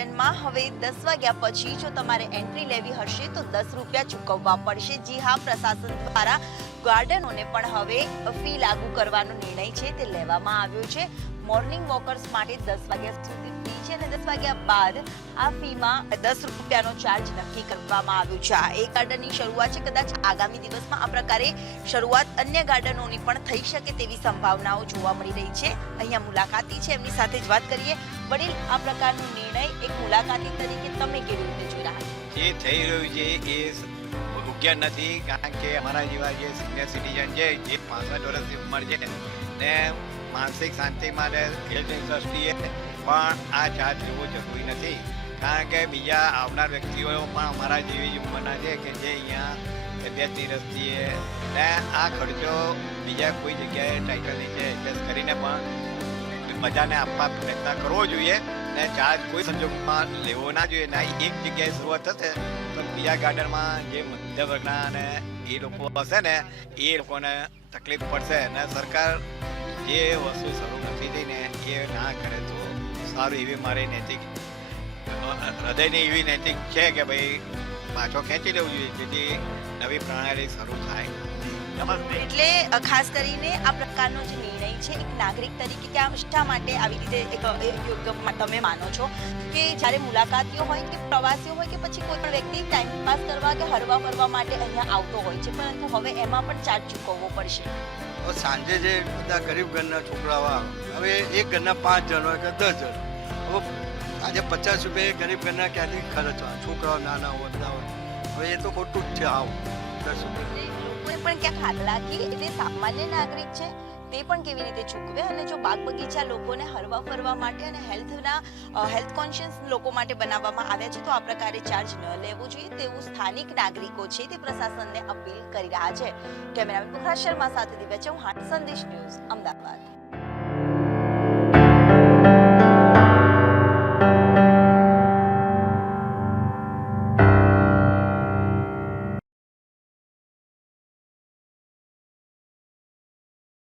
ગાર્ડનમાં હવે 10 વાગ્યા પછી જો તમારે એન્ટ્રી લેવી હશે તો 10 રૂપિયા ચૂકવવા પડશે। જી હા, પ્રશાસન દ્વારા ગાર્ડનોને પણ હવે ફી લાગુ કરવાનો નિર્ણય છે તે લેવામાં આવ્યો છે। મોર્નિંગ વોકર્સ માટે 10 વાગ્યા સુધી ફી છે અને 10 વાગ્યા બાદ આ ફીમાં 10 રૂપિયાનો ચાર્જ નક્કી કરવામાં આવ્યો છે। આ એક ગાર્ડનની શરૂઆત છે, કદાચ આગામી દિવસમાં આ પ્રકારે શરૂઆત અન્ય ગાર્ડનોની પણ થઈ શકે તેવી સંભાવનાઓ જોવા મળી રહી છે। અહીંયા મુલાકાતી છે, એમની સાથે જ વાત કરીએ। વડીલ, આ પ્રકારનો નિર્ણય એક મુલાકાતી તરીકે તમે કેવી રીતે જોઈ રહ્યા છો? જે થઈ રહ્યું છે એ યોગ્ય નથી, કારણ કે અમારા જેવા જે સિનિયર સિટીઝન છે, જે 65 વર્ષની ઉંમર છે ને માનસિક શાંતિ માટે હેલ્થ દ્રષ્ટિએ પણ આ ચાર્જ લેવો જરૂરી નથી, કારણ કે બીજા આવનાર વ્યક્તિઓ પણ અમારા જેવી જ ઉંમરના છે કે જે અહીંયા તબિયતની દ્રષ્ટિએ ને આ ખર્ચો બીજા કોઈ જગ્યાએ ટાઇટલ નીચે એડજસ્ટ કરીને પણ બધાને આપવા પ્રયત્ન કરવો જોઈએ ને ચાર્જ કોઈ સંજોગમાં લેવો ના જોઈએ। ને એક જગ્યાએ શરૂઆત થશે તો બીજા ગાર્ડનમાં જે મધ્ય વર્ગના અને એ લોકો હશે ને એ લોકોને તકલીફ પડશે અને સરકાર જે વસ્તુ શરૂ નથી થઈને એ ના કરે તો સારું, એવી મારી નૈતિક હૃદયની એવી નૈતિક છે કે ભાઈ પાછો ખેંચી લેવું જોઈએ જેથી નવી પ્રણાલી શરૂ થાય। એટલે ખાસ કરીને આ પ્રકારનો જે નિર્ણય છે એક નાગરિક તરીકે કે આમ શા માટે આવી રીતે એક તમે માનો છો કે જ્યારે મુલાકાતીઓ હોય કે પ્રવાસીઓ હોય કે પછી કોઈ પણ વ્યક્તિ ટાઈમ પાસ કરવા કે હરવા ફરવા માટે અહીંયા આવતો હોય છે, પરંતુ હવે એમાં પણ ચાર્જ ચૂકવવો પડશે? સાંજે જે બધા ગરીબ ઘરના છોકરાઓ હવે એક ઘરના 5 જણ હોય કે 10 જણ, હવે આજે 50 રૂપિયા ગરીબ ઘરના ક્યાંથી ખર્ચવા? છોકરાઓ નાના હોય બધા હોય, હવે એ તો ખોટું જ છે। આવ 10 રૂપિયા લોકોએ પણ ક્યાંક હાથ લાગી, એટલે સામાન્ય નાગરિક છે તે પણ કેવી રીતે ચૂકવે? અને જો બાગ બગીચા લોકોને હરવા ફરવા માટે અને હેલ્થ કોન્શિયસ લોકો માટે બનાવવામાં આવ્યા છે તો આ પ્રકારે ચાર્જ ન લેવો જોઈએ તેવું સ્થાનિક નાગરિકો છે તે પ્રશાસનને અપીલ કરી રહ્યા છે। કેમેરામેન પુખરાજ શર્મા સાથે દિવ્યા ચૌહાણ, સંદેશ ન્યૂઝ, અમદાવાદ।